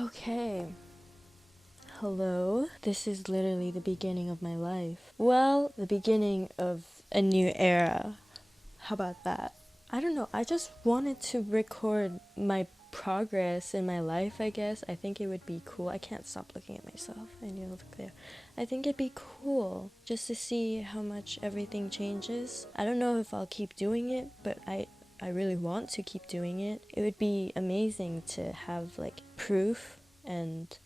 Okay. Hello. This is literally the beginning of my life. Well, the beginning of a new era. How about that? I don't know. I just wanted to record my progress in my life, I guess. I think it would be cool. I can't stop looking at myself. I need to look there. I think it'd be cool just to see how much everything changes. I don't know if I'll keep doing it, but I really want to keep doing it. It would be amazing to have like proof and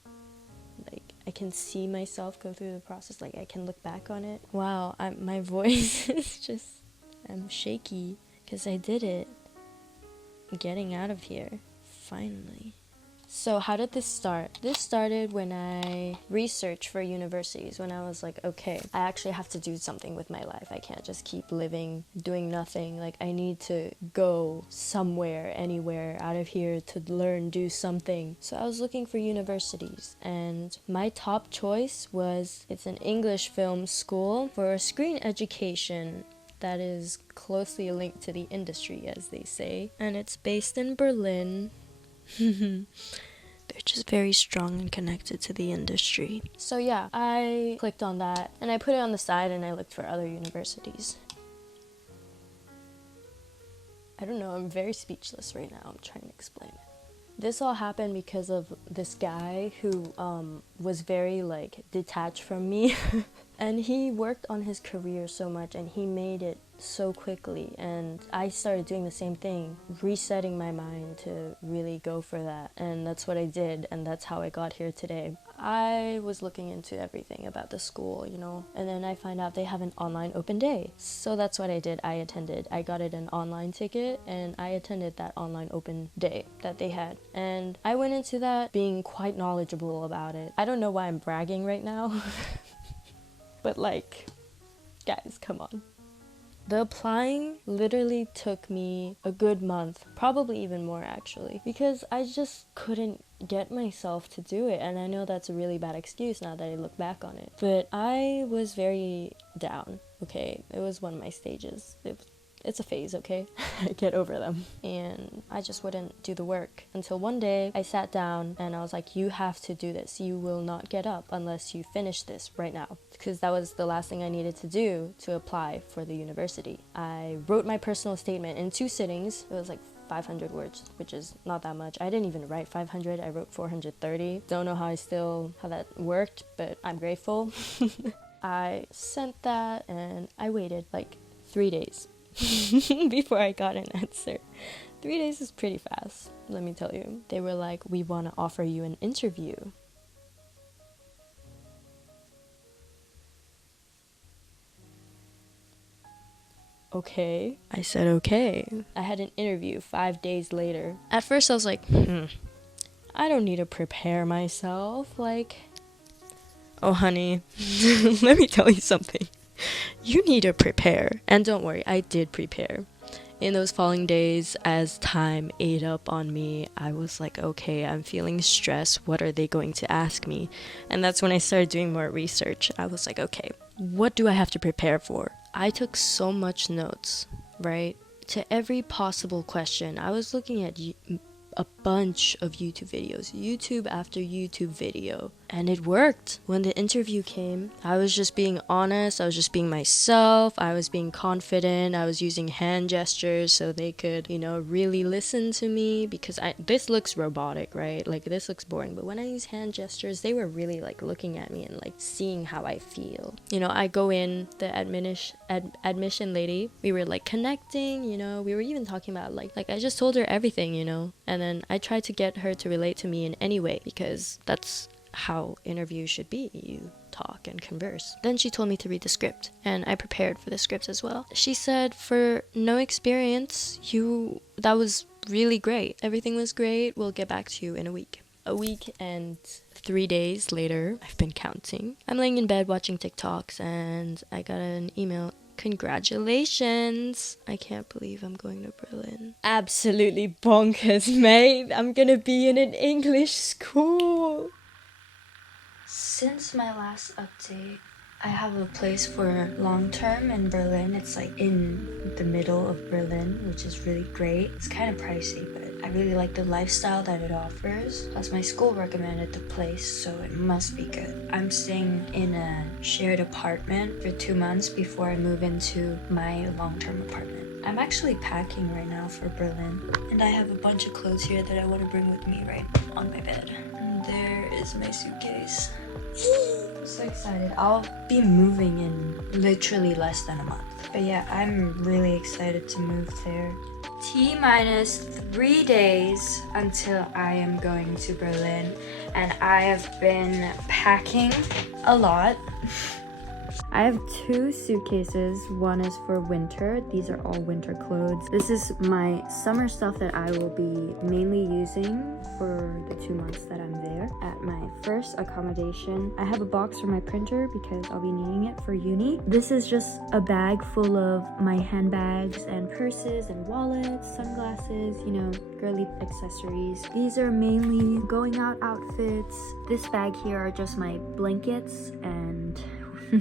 like I can see myself go through the process. Like I can look back on it. Wow, my voice is just I'm shaky because I did it. Getting out of here finally. So how did this start? This started when I researched for universities, when I was like, okay, I actually have to do something with my life. I can't just keep living, doing nothing. Like I need to go somewhere, anywhere out of here to learn, do something. So I was looking for universities and my top choice was, it's an English film school for screen education that is closely linked to the industry, as they say. And it's based in Berlin. They're just very strong and connected to the industry. So yeah, I clicked on that and I put it on the side and I looked for other universities. I don't know, I'm very speechless right now. I'm trying to explain it. This all happened because of this guy who was very like detached from me. And he worked on his career so much and he made it so quickly, and I started doing the same thing, resetting my mind to really go for that, and that's what I did, and that's how I got here today. I was looking into everything about the school, and then I find out they have an online open day, so that's what I did. I got it an online ticket and I attended that online open day that they had, and I went into that being quite knowledgeable about it. I don't know why I'm bragging right now. But like, guys, come on. The applying literally took me a good month, probably even more actually, because I just couldn't get myself to do it. And I know that's a really bad excuse now that I look back on it. But I was very down, okay? It was one of my stages. It's a phase, okay? Get over them. And I just wouldn't do the work until one day I sat down and I was like, you have to do this. You will not get up unless you finish this right now. Because that was the last thing I needed to do to apply for the university. I wrote my personal statement in 2 sittings. It was like 500 words, which is not that much. I didn't even write 500. I wrote 430. Don't know how that worked, but I'm grateful. I sent that and I waited like 3 days. Before I got an answer. 3 days is pretty fast, let me tell you. They were like, we want to offer you an interview. Okay. I said okay. I had an interview 5 days later. At first I was like, I don't need to prepare myself. Like, oh honey, let me tell you something. You need to prepare. And don't worry, I did prepare. In those following days, as time ate up on me, I was like, okay, I'm feeling stressed. What are they going to ask me? And that's when I started doing more research. I was like, okay, what do I have to prepare for? I took so much notes, right? To every possible question. I was looking at a bunch of YouTube videos, YouTube after YouTube video, and it worked. When the interview came, I was just being honest, I was just being myself, I was being confident, I was using hand gestures so they could, really listen to me, because this looks robotic, right? Like this looks boring, but when I use hand gestures, they were really like looking at me and like seeing how I feel. I go in, the admission lady, we were like connecting, we were even talking about like I just told her everything, and then I tried to get her to relate to me in any way, because that's how interviews should be. You talk and converse. Then she told me to read the script, and I prepared for the script as well. She said, for no experience, that was really great. Everything was great. We'll get back to you in a week. A week and 3 days later, I've been counting. I'm laying in bed watching TikToks, and I got an email. Congratulations! I can't believe I'm going to Berlin. Absolutely bonkers, mate. I'm gonna be in an English school. Since my last update, I have a place for long term in Berlin. It's like in the middle of Berlin, which is really great. It's kind of pricey, but I really like the lifestyle that it offers. Plus my school recommended the place, so it must be good. I'm staying in a shared apartment for 2 months before I move into my long-term apartment. I'm actually packing right now for Berlin, and I have a bunch of clothes here that I want to bring with me right on my bed. And there is my suitcase. I'm so excited. I'll be moving in literally less than a month. But yeah, I'm really excited to move there. T-minus 3 days until I am going to Berlin, and I have been packing a lot. I have 2 suitcases. One is for winter. These are all winter clothes. This is my summer stuff that I will be mainly using for the 2 months that I'm there. At my first accommodation, I have a box for my printer because I'll be needing it for uni. This is just a bag full of my handbags and purses and wallets, sunglasses, you know, girly accessories. These are mainly going out outfits. This bag here are just my blankets and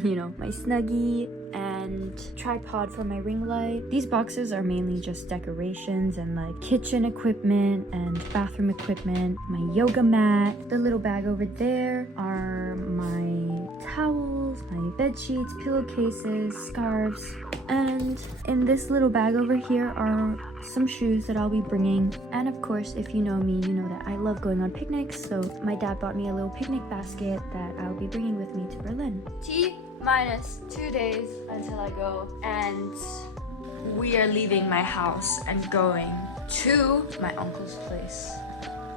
you know, my Snuggie and tripod for my ring light. These boxes are mainly just decorations and like kitchen equipment and bathroom equipment. My yoga mat. The little bag over there are my towels, my bed sheets, pillowcases, scarves. And in this little bag over here are some shoes that I'll be bringing. And of course, if you know me, you know that I love going on picnics. So my dad bought me a little picnic basket that I'll be bringing with me to Berlin. T-minus 2 days until I go, and we are leaving my house and going to my uncle's place.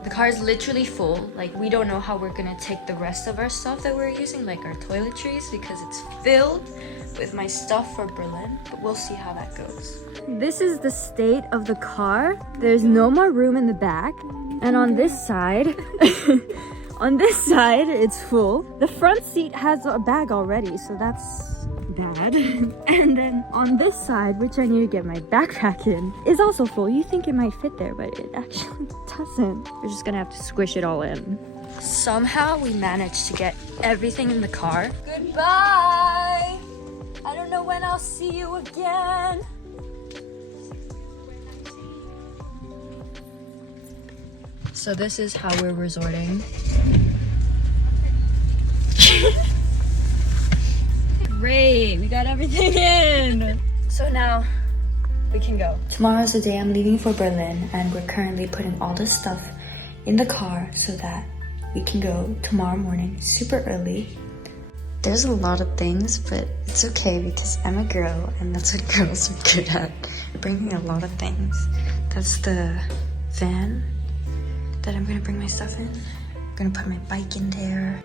The car is literally full. Like, we don't know how we're gonna take the rest of our stuff that we're using, like our toiletries, because it's filled with my stuff for Berlin, but we'll see how that goes. This is the state of the car. There's no more room in the back, and on this side on this side it's full. The front seat has a bag already, so that's bad. And then on this side, which I need to get my backpack in, is also full. You think it might fit there, but it actually doesn't. We're just gonna have to squish it all in. Somehow we managed to get everything in the car. Goodbye! I don't know when I'll see you again. So this is how we're resorting. Great, we got everything in. So now we can go. Tomorrow's the day I'm leaving for Berlin, and we're currently putting all the stuff in the car so that we can go tomorrow morning super early. There's a lot of things, but it's okay because I'm a girl and that's what girls are good at, bringing a lot of things. That's the van that I'm gonna bring my stuff in. I'm gonna put my bike in there.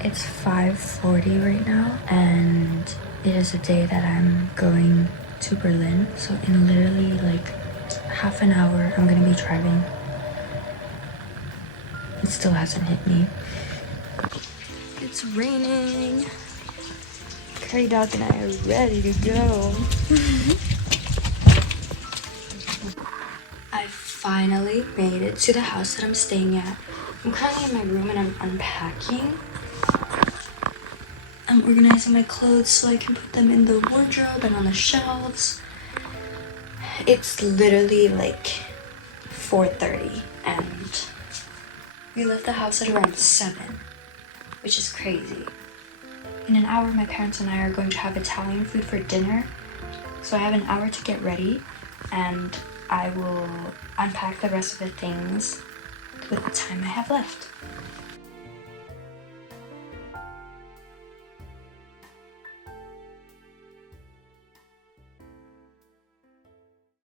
It's 5:40 right now, and it is a day that I'm going to Berlin. So in literally like half an hour, I'm gonna be driving. It still hasn't hit me. It's raining. Curry Dog and I are ready to go. I finally made it to the house that I'm staying at. I'm currently in my room and I'm unpacking. I'm organizing my clothes so I can put them in the wardrobe and on the shelves. It's literally like 4:30 and we left the house at around 7, which is crazy. In an hour, my parents and I are going to have Italian food for dinner. So I have an hour to get ready, and I will unpack the rest of the things with the time I have left.